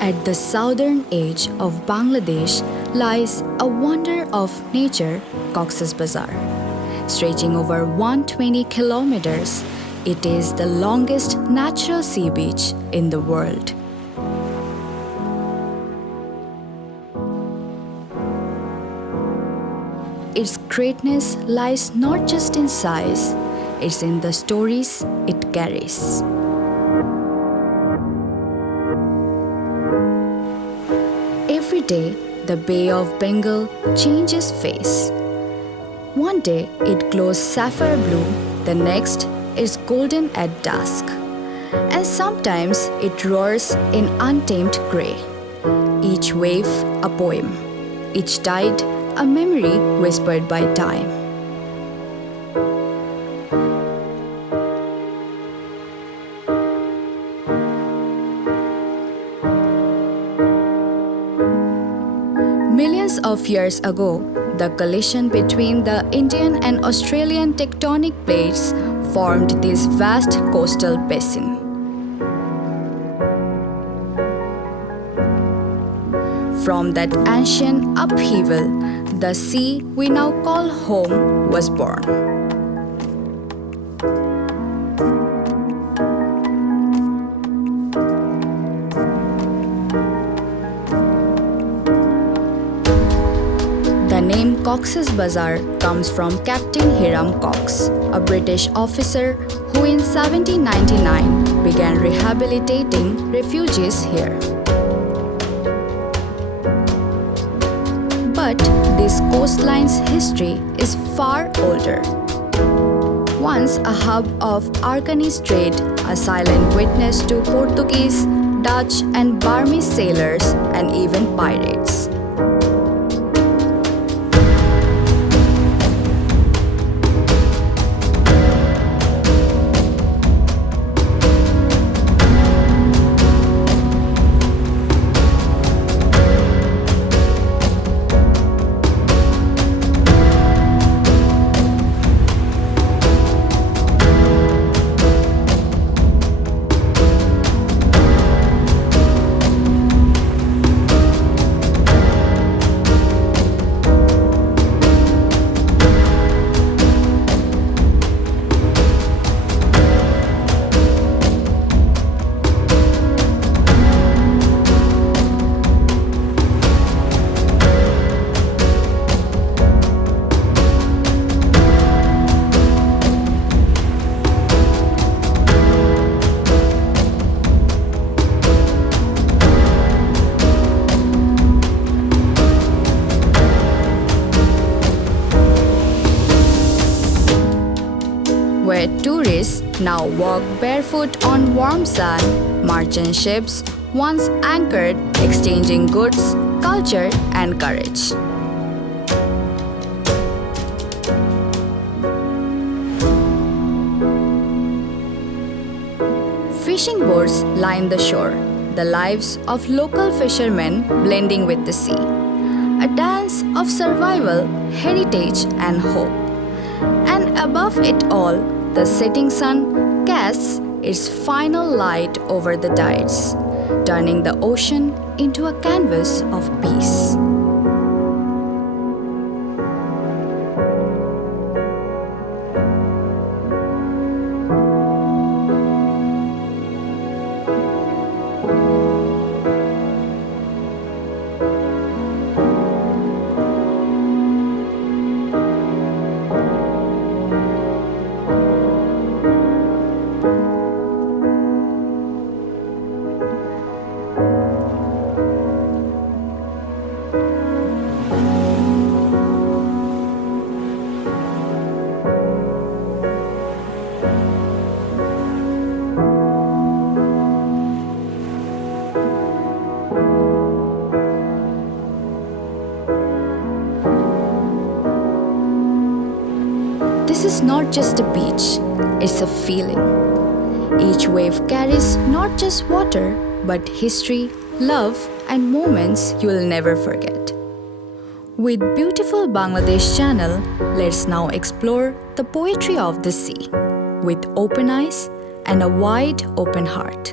At the southern edge of Bangladesh lies a wonder of nature, Cox's Bazar. Stretching over 120 kilometers, it is the longest natural sea beach in the world. Its greatness lies not just in size, it's in the stories it carries. Every day, the Bay of Bengal changes face. One day, it glows sapphire blue, the next, it's golden at dusk. And sometimes it roars in untamed grey. Each wave, a poem. Each tide, a memory whispered by time. Millions of years ago, the collision between the Indian and Australian tectonic plates formed this vast coastal basin. From that ancient upheaval, the sea we now call home was born. The name Cox's Bazar comes from Captain Hiram Cox, a British officer who in 1799 began rehabilitating refugees here. But this coastline's history is far older. Once a hub of Arakanese trade, a silent witness to Portuguese, Dutch and Burmese sailors and even pirates. Where tourists now walk barefoot on warm sand, merchant ships once anchored, exchanging goods, culture, and courage. Fishing boats line the shore, the lives of local fishermen blending with the sea. A dance of survival, heritage, and hope. And above it all, the setting sun casts its final light over the tides, turning the ocean into a canvas of peace. This is not just a beach, it's a feeling. Each wave carries not just water, but history, love, and moments you will never forget. With beautiful Bangladesh channel, let's now explore the poetry of the sea with open eyes and a wide open heart.